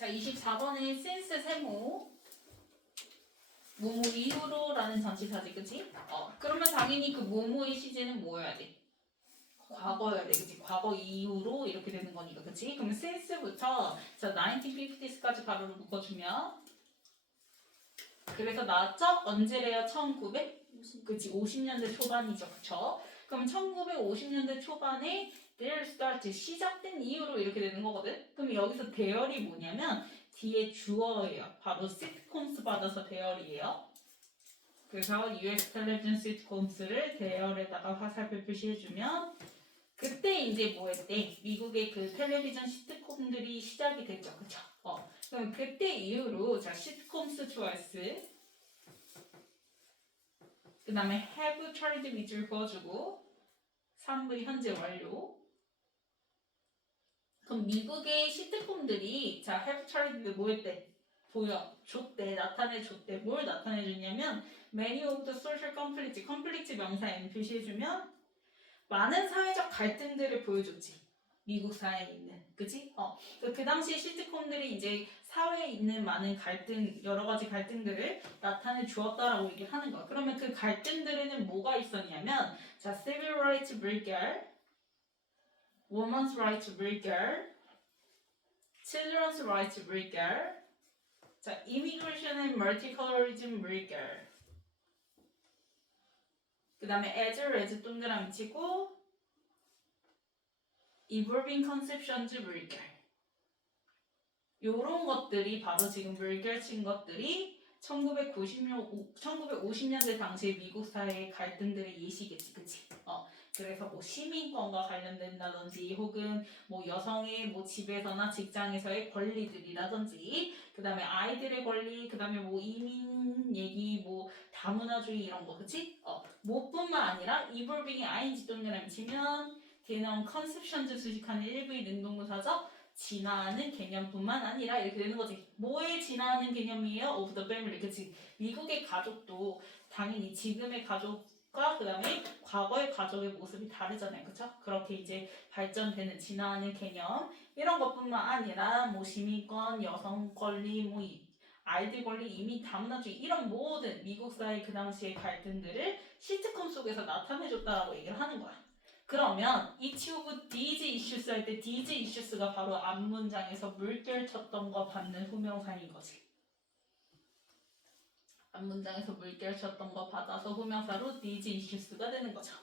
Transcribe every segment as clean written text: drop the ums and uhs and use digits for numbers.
자, 24번에 since 세모 뭐뭐 이후로라는 전치사지, 그치? 그러면 당연히 그 뭐뭐의 시제는 뭐여야 돼? 과거여야 돼, 그치? 과거 이후로 이렇게 되는 거니까, 그치? 그러면 since부터 자 1950s까지 가로를 묶어주면 그래서 나왔죠? 언제래요? 1900? 그치? 50년대 초반이죠, 그쵸? 그럼 1950년대 초반에 there start 시작된 이후로 이렇게 되는 거거든? 그럼 여기서 대열이 뭐냐면 뒤에 주어예요. 바로 sitcoms 받아서 대열이에요. 그래서 US 텔레비전 시트콤스를 대열에다가 화살표 표시해주면 그때 이제 뭐 했대? 미국의 그 텔레비전 시트콤들이 시작이 됐죠. 그쵸? 그럼 그때 이후로 자 시트콤스 초이스 그 다음에 have tried with를 그어주고 3의 현재 완료. 그럼 미국의 시트콤들이 자 have tried 뭐 했대? 줬대, 나타내줬대. 뭘 나타내줬냐면 many of the social conflicts, conflict 명사에 N 표시해주면 많은 사회적 갈등들을 보여줬지. 미국 사회에 있는, 그치? 그 당시 시트콤들이 이제 사회에 있는 많은 갈등, 여러 가지 갈등들을 나타내 주었다라고 얘기를 하는 거야. 그러면 그 갈등들에는 뭐가 있었냐면, 자, civil rights 물결, women's rights 물결, children's rights 물결, 자, immigration and multiculturalism 물결. 그 다음에 as 동그라미 치고 evolving conceptions 물결. 요런 것들이 바로 지금 물결 친 것들이 1950년대 당시의 미국 사회의 갈등들의 예시겠지, 그치? 그래서 뭐 시민권과 관련된다든지 혹은 뭐 여성의 뭐 집에서나 직장에서의 권리들이라든지 그 다음에 아이들의 권리, 그 다음에 뭐 이민 얘기, 뭐 다문화주의 이런 거, 그치? 뭐뿐만 아니라 evolving의 ing 동그라미 치면 뒤에 나온 conceptions 수식하는 일부의 능동부사죠. 진화하는 개념뿐만 아니라 이렇게 되는 거지. 뭐에 진화하는 개념이에요? of the family. 그치? 미국의 가족도 당연히 지금의 가족과 그 다음에 과거의 가족의 모습이 다르잖아요. 그쵸? 그렇게 이제 발전되는 진화하는 개념 이런 것뿐만 아니라 뭐 시민권, 여성 권리, 뭐 아이들 권리, 이민, 다문화주의 이런 모든 미국 사회 그 당시의 갈등들을 시트콤 속에서 나타내줬다라고 얘기를 하는 거야. 그러면 each of these issues 할 때 these issues가 바로 앞문장에서 물결 쳤던 거 받는 후명사인 거지. 앞문장에서 물결 쳤던 거 받아서 후명사로 these issues가 되는 거죠.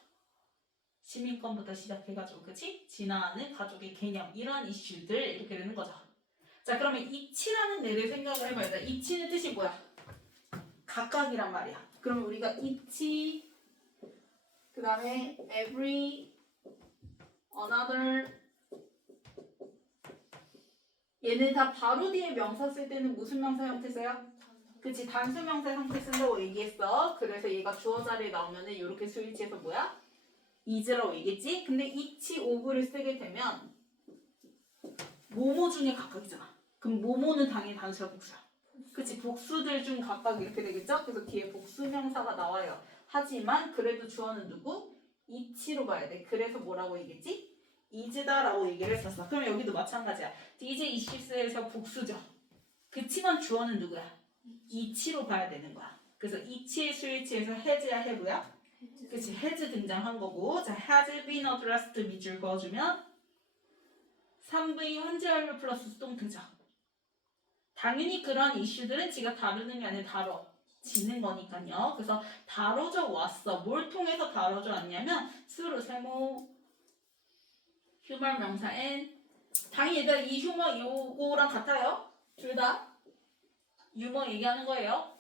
시민권부터 시작해가지고 그치? 진화하는 가족의 개념 이러한 이슈들 이렇게 되는 거죠. 자 그러면 each라는 예를 생각을 해봐야 돼. each는 뜻이 뭐야? 각각이란 말이야. 그러면 우리가 each 그 다음에 every another 얘는 다 바로 뒤에 명사 쓸 때는 무슨 명사 형태 써요? 그치 단수 명사 형태 쓴다고 얘기했어. 그래서 얘가 주어 자리에 나오면은 이렇게 스위치해서 뭐야? is라고 얘기했지? 근데 each of를 쓰게 되면 뭐뭐 중에 각각이잖아. 그럼 뭐뭐는 당연히 단수야 복수야. 그치 복수들 중 각각 이렇게 되겠죠? 그래서 뒤에 복수 명사가 나와요. 하지만 그래도 주어는 누구? each로 봐야 돼. 그래서 뭐라고 얘기했지? is다라고 얘기를 했었어. 그럼 여기도 마찬가지야. these issues에서 복수죠. 그치만 주어는 누구야? each로 봐야 되는 거야. 그래서 each의 스위치에서 has야 have야? 그치 has 등장한 거고 자 has been addressed 밑줄 그어주면 3V 현재 완료 플러스 수동태죠. 당연히 그런 이슈들은 지가 다루는 게 아니라 다뤄지는 거니까요. 그래서 다뤄져 왔어. 뭘 통해서 다뤄져 왔냐면 수로 세모 휴머 명사 N 당연히 얘들아 이 휴머 요거랑 같아요. 둘 다 유머 얘기하는 거예요.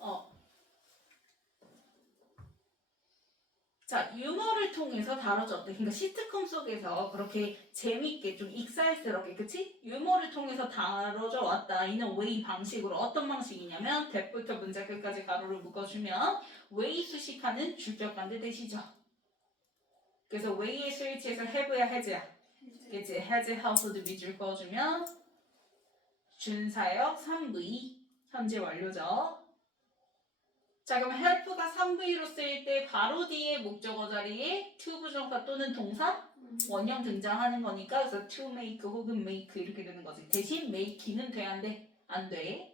자 유머를 통해서 다뤄졌대. 그러니까 시트콤 속에서 그렇게 재밌게 좀 익살스럽게 그치? 유머를 통해서 다뤄져 왔다. 이는 웨이 방식으로 어떤 방식이냐면 대부터 문장 끝까지 가로를 묶어주면 웨이 수식하는 주격관대 대시죠. 그래서 웨이의 스위치에서 have야 has야 그치? has, house도 밑줄 그어주면 준사역 3V 현재 완료죠. 자 그럼 help가 3V로 쓰일 때 바로 뒤에 목적어 자리에 to 부정사 또는 동사 원형 등장하는 거니까 그래서 to make 혹은 make 이렇게 되는 거지. 대신 make는 돼야 안 돼? 안 돼.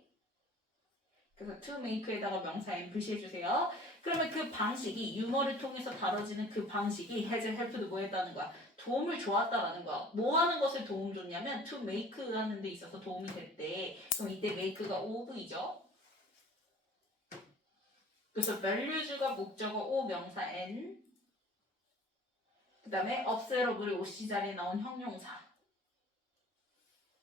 그래서 to make에다가 명사 am 표시해주세요. 그러면 그 방식이 유머를 통해서 다뤄지는 그 방식이 has helped 뭐 했다는 거야? 도움을 주었다라는 거야. 뭐 하는 것에 도움 줬냐면 to make 하는 데 있어서 도움이 됐대. 그럼 이때 make가 of이죠. 그래서 values가 목적어 o 명사 n 그 다음에 observe이 OC 자리에 나온 형용사.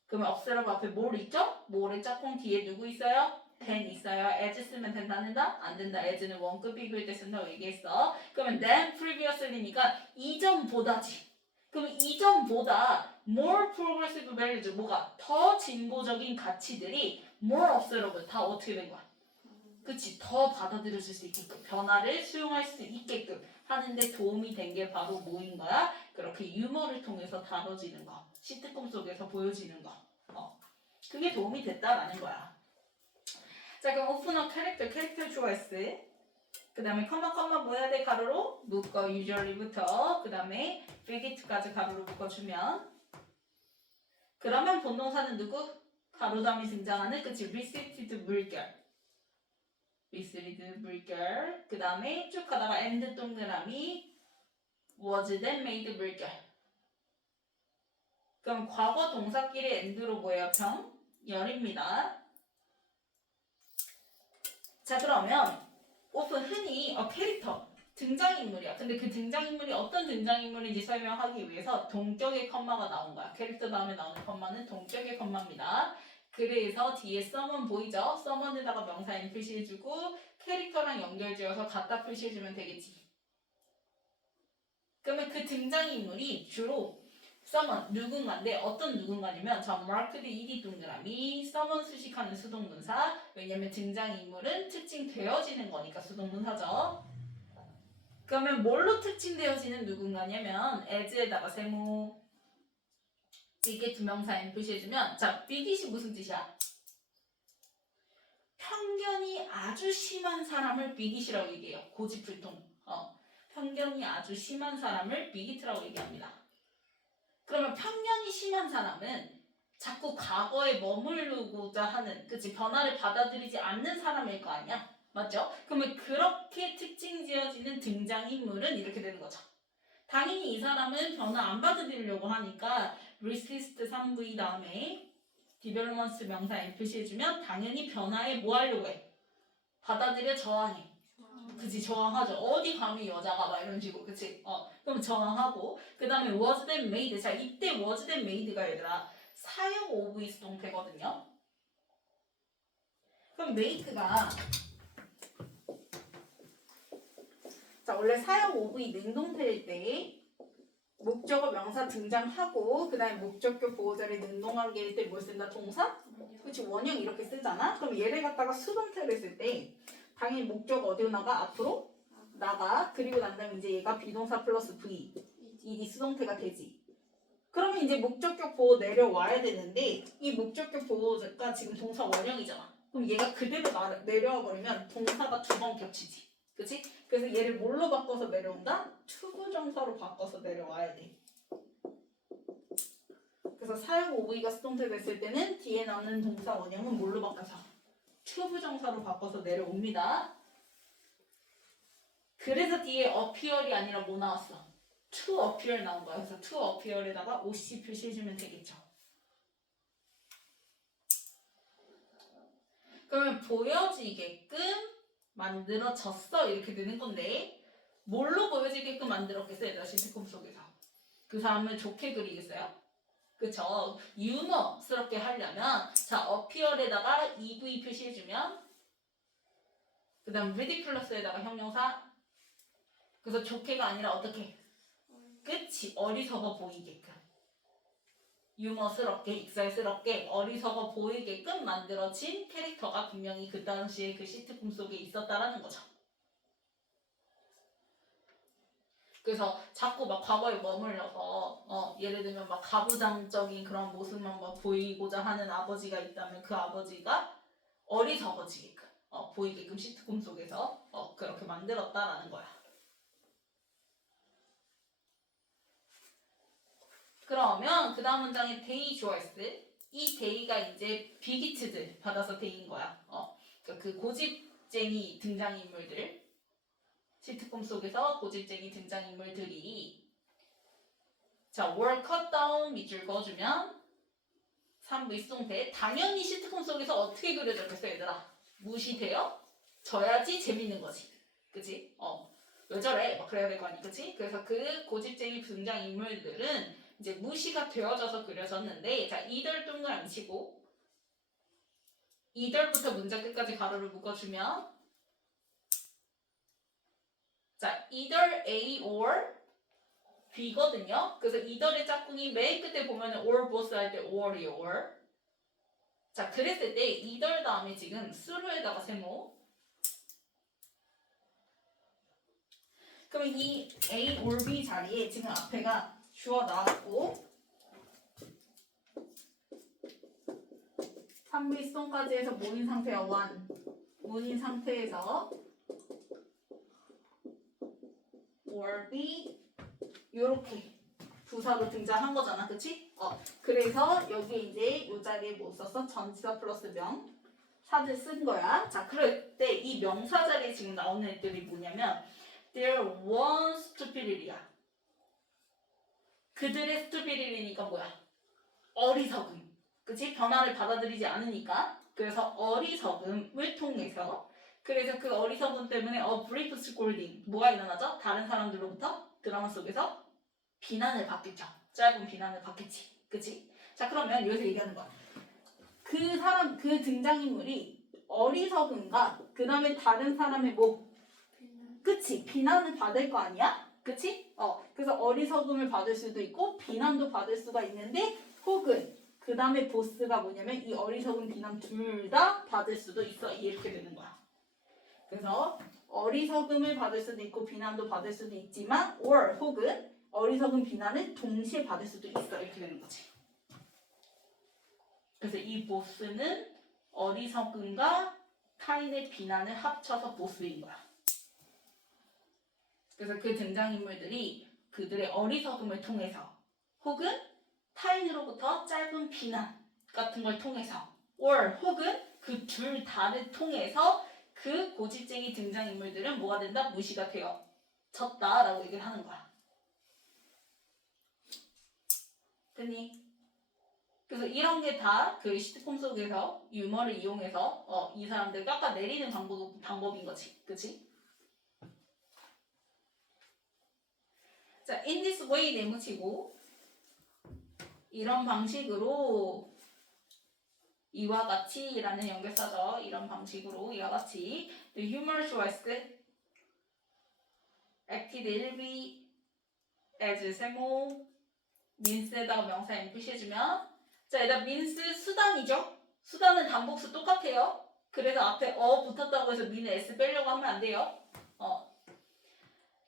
그러면 observe 앞에 뭘 있죠? 뭐를 짝꿍 뒤에 누구 있어요? then 있어요. as 쓰면 된다는다? 안 된다. as는 원급 비교일 때 쓴다고 얘기했어. 그러면 than previously니까 이전보다지. 그러면 이전보다 more progressive values 뭐가 더 진보적인 가치들이 more observable 다 어떻게 된 거야? 그치? 더 받아들여질 수 있게끔 변화를 수용할 수 있게끔 하는데 도움이 된 게 바로 뭐인 거야? 그렇게 유머를 통해서 다뤄지는 거 시트콤 속에서 보여지는 거 그게 도움이 됐다라는 거야. 자 그럼 오픈어 캐릭터 초이스 그 다음에 컴마 뭐 해야 돼? 가로로 묶어 usually부터 그 다음에 forget까지 가로로 묶어주면 그러면 본동사는 누구? 가로 다음에 등장하는 그치? received 물결 물결 그 다음에 쭉 가다가 end 동그라미 was then made 물결 그럼 과거 동사끼리 end로 뭐예요? 열입니다. 자 그러면 오픈 흔히 캐릭터 등장인물이야. 근데 그 등장인물이 어떤 등장인물인지 설명하기 위해서 동격의 컴마가 나온 거야. 캐릭터 다음에 나오는 컴마는 동격의 컴마입니다. 그래서 뒤에 someone 보이죠? someone에다가 명사 n 표시해주고 캐릭터랑 연결지어서 갖다 표시해주면 되겠지. 그러면 그 등장인물이 주로 someone 누군가인데 어떤 누군가냐면 자 marked ed 동그라미 someone 수식하는 수동문사 왜냐면 등장인물은 특징되어지는 거니까 수동문사죠. 그러면 뭘로 특징되어지는 누군가냐면 as에다가 세모 big의 두명사 n 표시해주면 자 big이 무슨 뜻이야? 편견이 아주 심한 사람을 big이라고 얘기해요. 고집불통 편견이 아주 심한 사람을 big이라고 얘기합니다. 그러면 편견이 심한 사람은 자꾸 과거에 머무르고자 하는 그치 변화를 받아들이지 않는 사람일 거 아니야? 맞죠? 그러면 그렇게 특징 지어지는 등장인물은 이렇게 되는 거죠. 당연히 이 사람은 변화 안 받아들이려고 하니까 resist 3V 다음에 development 명사 n 표시해주면 당연히 변화에 뭐 하려고 해? 받아들여 저항해. 그치 저항하죠. 어디 감히 여자가 막 이런 식으로 그치? 그럼 저항하고 그 다음에 was then made 자 이때 was then made가 얘들아 사용 of is 동태거든요. 그럼 make가 자 원래 사용 of 이 능동태일 때 목적어 명사 등장하고 그 다음에 목적격 보호자리 능동관계일 때 뭘 쓴다? 동사? 그치 원형 이렇게 쓰잖아? 그럼 얘를 갖다가 수동태를 쓸 때 당연히 목적어 어디로 나가? 앞으로 나가. 그리고 난 다음에 이제 얘가 비동사 플러스 V 이 수동태가 되지. 그러면 이제 목적격 보호 내려와야 되는데 이 목적격 보호가 지금 동사 원형이잖아. 그럼 얘가 그대로 내려와 버리면 동사가 두 번 겹치지. 그치? 그래서 얘를 뭘로 바꿔서 내려온다? 투부정사로 바꿔서 내려와야 돼. 그래서 사용 오브이가 수동태 됐을 때는 뒤에 나오는 동사 원형은 뭘로 바꿔서? 투부정사로 바꿔서 내려옵니다. 그래서 뒤에 appear이 아니라 뭐 나왔어? to appear 나온 거야. 그래서 to appear에다가 OC 표시해주면 되겠죠. 그러면 보여지게끔 만들어졌어 이렇게 되는 건데 뭘로 보여지게끔 만들었겠어요? 얘들아 시트콤 속에서 그 사람을 좋게 그리겠어요? 그쵸? 유머스럽게 하려면 자 appear에다가 EV 표시해주면 그 다음 ridiculous에다가 형용사 그래서 좋게가 아니라 어떻게? 그치 어리석어 보이게끔 유머스럽게 익살스럽게 어리석어 보이게끔 만들어진 캐릭터가 분명히 그 당시에 그 시트콤 속에 있었다라는 거죠. 그래서 자꾸 막 과거에 머물러서 예를 들면 막 가부장적인 그런 모습만 막 보이고자 하는 아버지가 있다면 그 아버지가 어리석어지게끔 보이게끔 시트콤 속에서 그렇게 만들었다라는 거야. 그러면 그 다음 문장에 they 좋아했을 이 데이가 이제 빅히트들 받아서 데이인 거야. 그러니까 그 고집쟁이 등장인물들, 시트콤 속에서 고집쟁이 등장인물들이 자, were cut down 밑줄 그어주면 3V 수동태. 당연히 시트콤 속에서 어떻게 그려졌겠어 얘들아? 무시되어 져야지 재밌는 거지. 그치? 왜 저래? 막 그래야 될 거 아니, 그치? 그래서 그 고집쟁이 등장인물들은 이제 무시가 되어져서 그려졌는데, 자, 이들 동그라미 치고, 이들부터 문장 끝까지 가로를 묶어주면, 자, either A or B거든요. 그래서 이들의 짝꿍이 맨 끝에 보면 or both 할 때 or이요, or. 자, 그랬을 때 either 다음에 지금 through에다가 세모. 그러면 이 A or B 자리에 지금 앞에가 주어 나왔고 3비 수동까지 해서 모인 상태야. 1. 모인 상태에서 or B 요렇게 부사로 등장한 거잖아. 그치? 그래서 여기 이제 이 자리에 뭐 썼어? 전치사 플러스 명사를 쓴 거야. 자, 그럴 때 이 명사 자리에 지금 나오는 애들이 뭐냐면 There was stupid이야. 그들의 stupid이니까 뭐야? 어리석음. 그치? 변화를 받아들이지 않으니까. 그래서 어리석음을 통해서 그래서 그 어리석음 때문에 brief scolding 뭐가 일어나죠? 다른 사람들로부터 드라마 속에서 비난을 받겠죠. 짧은 비난을 받겠지. 그치? 자, 그러면 여기서 얘기하는 거야. 그 등장인물이 어리석음과 그 다음에 다른 사람의 그치? 비난을 받을 거 아니야? 그치? 그래서 어리석음을 받을 수도 있고 비난도 받을 수가 있는데 혹은 그 다음에 보스가 뭐냐면 이 어리석음 비난 둘 다 받을 수도 있어. 이렇게 되는 거야. 그래서 어리석음을 받을 수도 있고 비난도 받을 수도 있지만 or 혹은 어리석음 비난을 동시에 받을 수도 있어. 이렇게 되는 거지. 그래서 이 보스는 어리석음과 타인의 비난을 합쳐서 보스인 거야. 그래서 그 등장인물들이 그들의 어리석음을 통해서 혹은 타인으로부터 짧은 비난 같은 걸 통해서 or 혹은 그 둘 다를 통해서 그 고집쟁이 등장인물들은 뭐가 된다? 무시가 되어졌다라고 얘기를 하는 거야. 됐니? 그래서 이런 게 다 그 시트콤 속에서 유머를 이용해서 이 사람들 깎아내리는 방법인 거지. 그치? 자, in this way 네모치고 이런 방식으로 이와 같이 라는 연결사죠. 이런 방식으로 이와 같이 The humorous was acted 일비 as 세모 means에다가 명사 m 표시해주면 자, 일단 means 수단이죠. 수단은 단복수 똑같아요. 그래서 앞에 붙었다고 해서 mean s 빼려고 하면 안 돼요.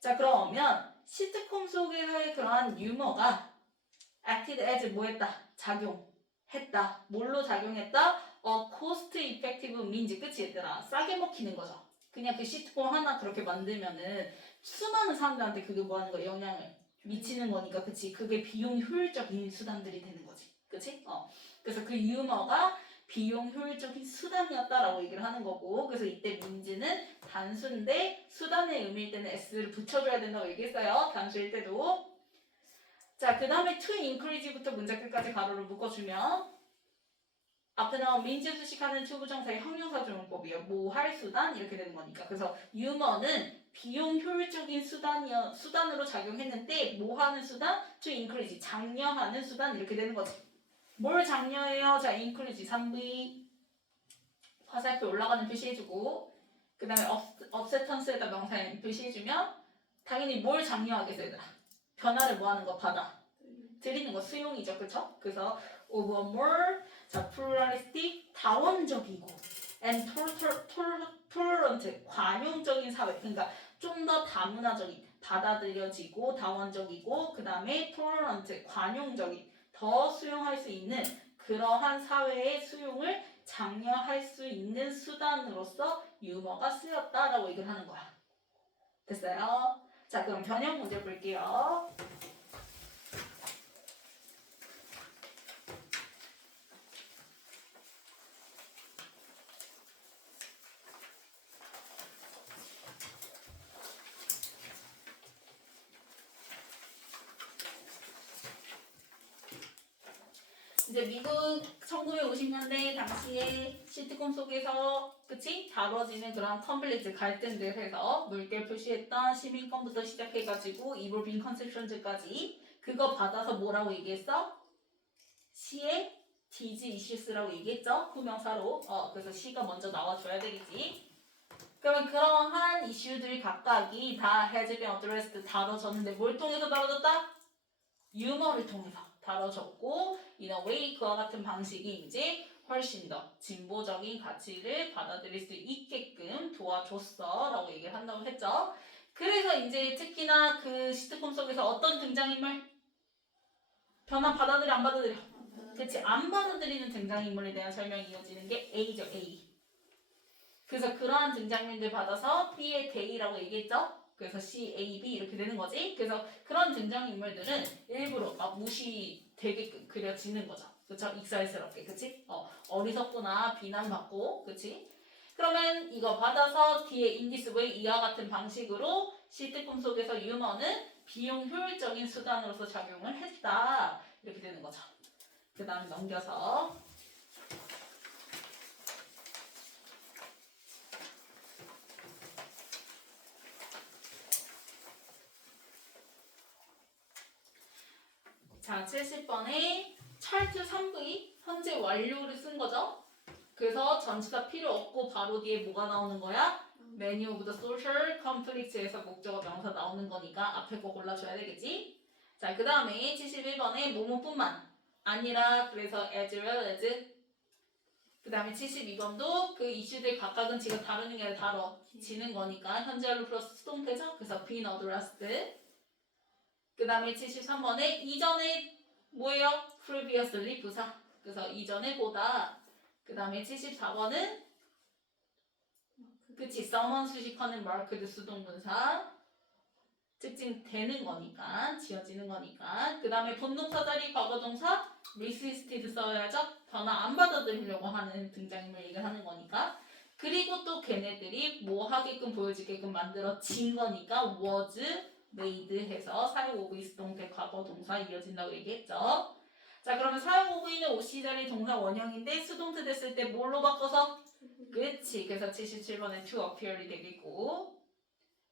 자, 그러면 시트콤 속에서의 그러한 유머가 acted as 뭐 했다? 작용했다. 뭘로 작용했다? cost effective means. 그치 얘들아? 싸게 먹히는 거죠. 그냥 그 시트콤 하나 그렇게 만들면은 수많은 사람들한테 그게 뭐 하는 거야? 영향을 미치는 거니까. 그치? 그게 비용 효율적인 수단들이 되는 거지. 그치? 그래서 그 유머가 비용 효율적인 수단이었다라고 얘기를 하는 거고, 그래서 이때 민지는 단수인데 수단의 의미일 때는 s를 붙여줘야 된다고 얘기했어요. 단수일 때도. 자, 그 다음에 to increase부터 문장 끝까지 가로를 묶어주면 앞에 나온 민지 수식하는 투부정사의 형용사 조용법이에요. 뭐 할 수단 이렇게 되는 거니까. 그래서 유머는 비용 효율적인 수단으로 작용했는데 뭐 하는 수단? to increase 장려하는 수단 이렇게 되는 거지. 뭘 장려해요? 자, increase 3V 화살표 올라가는 표시해주고 그 다음에 업세턴스에다 명사 표시해주면 당연히 뭘 장려하겠어요, 얘들아? 변화를 뭐 하는 거? 받아 드리는 거 수용이죠, 그쵸? 그래서 of a more 자, pluralistic 다원적이고 and tolerant 관용적인 사회. 그러니까 좀 더 다문화적인 받아들여지고 다원적이고 그 다음에 tolerant 관용적인 더 수용할 수 있는 그러한 사회의 수용을 장려할 수 있는 수단으로서 유머가 쓰였다라고 얘기를 하는 거야. 됐어요? 자, 그럼 변형 문제 볼게요. 이제 미국 1950년대 당시에 시트콤 속에서 그치? 다뤄지는 그런 컴플렉스 갈등들에서 물결 표시했던 시민권부터 시작해가지고 이볼빙 컨셉션즈까지 그거 받아서 뭐라고 얘기했어? 시의 디지 이슈스라고 얘기했죠? 후명사로. 그래서 시가 먼저 나와줘야 되겠지. 그러면 그러한 이슈들 각각이 다 has been addressed 다뤄졌는데 뭘 통해서 다뤄졌다? 유머를 통해서 다뤄졌고 in a way 그와 같은 방식이 이제 훨씬 더 진보적인 가치를 받아들일 수 있게끔 도와줬어 라고 얘기를 한다고 했죠. 그래서 이제 특히나 그 시트콤 속에서 어떤 등장인물? 변화 받아들여 안 받아들여? 그치, 안 받아들이는 등장인물에 대한 설명이 이어지는 게 A죠, A. 그래서 그러한 등장인물들 받아서 B의 Day라고 얘기했죠? 그래서 C, A, B 이렇게 되는 거지. 그래서 그런 등장인물들은 일부러 막 무시되게 그려지는 거죠. 그쵸? 익살스럽게, 그치? 어리석구나, 비난받고, 그치? 그러면 이거 받아서 뒤에 in this way 이와 같은 방식으로 시트콤 속에서 유머는 비용 효율적인 수단으로서 작용을 했다. 이렇게 되는 거죠. 그 다음에 넘겨서 자, 70번에 찰트 3V 현재 완료를 쓴 거죠. 그래서 전치사 필요 없고 바로 뒤에 뭐가 나오는 거야? Many of the social conflicts에서 목적어 명사 나오는 거니까 앞에 거 골라줘야 되겠지? 자, 그 다음에 71번에 뭐뭐뿐만 아니라 그래서 as well as 그 다음에 72번도 그 이슈들 각각은 지금 다루는 게 아니라 다뤄지는 거니까 현재 완료 플러스 수동태죠? 그래서 been addressed 그 다음에 73번에 이전에 뭐예요? previously 부사. 그래서 이전에 보다. 그 다음에 74번은 그치 someone 수식하는 marked 수동분사. 특징되는 거니까 지어지는 거니까. 그 다음에 본동사 자리 과거동사 resisted 써야죠. 변화 안 받아들이려고 하는 등장인물 얘기를 하는 거니까. 그리고 또 걔네들이 뭐 하게끔 보여지게끔 만들어진 거니까 was made 해서 사용 오브이 수동태 과거 동사 이어진다고 얘기했죠. 자, 그러면 사용 오브이는 OC 자리 동사 원형인데 수동태 됐을 때 뭘로 바꿔서? 그치. 그래서 77번에 to appear이 되겠고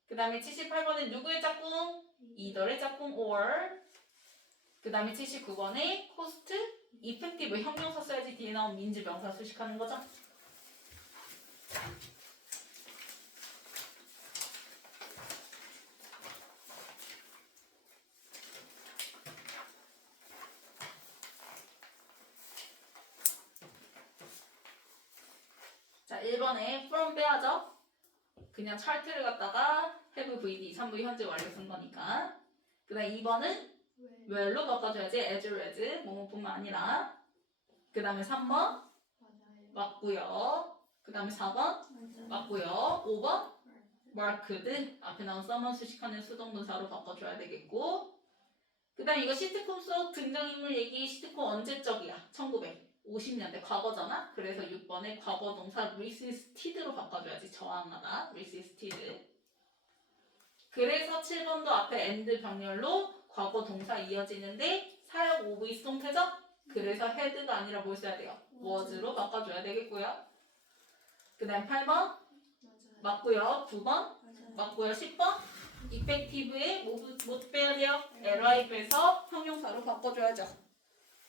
그 다음에 78번에 누구의 짝꿍? either의 짝꿍 or 그 다음에 79번에 cost, effective 형용사 써야지 뒤에 나온 means 명사 수식하는 거죠. 자, 1번에 from 빼야죠. 그냥 차트를 갖다가 have VD 3V 현재 완료 쓴 거니까. 그 다음 2번은 where로 바꿔줘야지 as well as 뭐뭐뿐만 아니라. 그 다음에 3번 맞고요. 그 다음에 4번 맞고요. 5번 marked 앞에 나온 someone 수식하는 수동분사로 바꿔줘야 되겠고 그 다음 이거 시트콤 속 등장인물 얘기 시트콤 언제적이야? 1950년대 과거잖아? 그래서 6번에 과거동사 resisted로 바꿔줘야지 저항하다 resisted 그래서 7번도 앞에 and 병렬로 과거동사 이어지는데 사용 OV 수동태죠? 그래서 had가 아니라 뭘 써야 돼요? was로 바꿔줘야 되겠고요 그 다음 8번 맞고요 9번 맞고요 10번 effective에 못 빼야 돼요? li 빼서 형용사로 바꿔줘야죠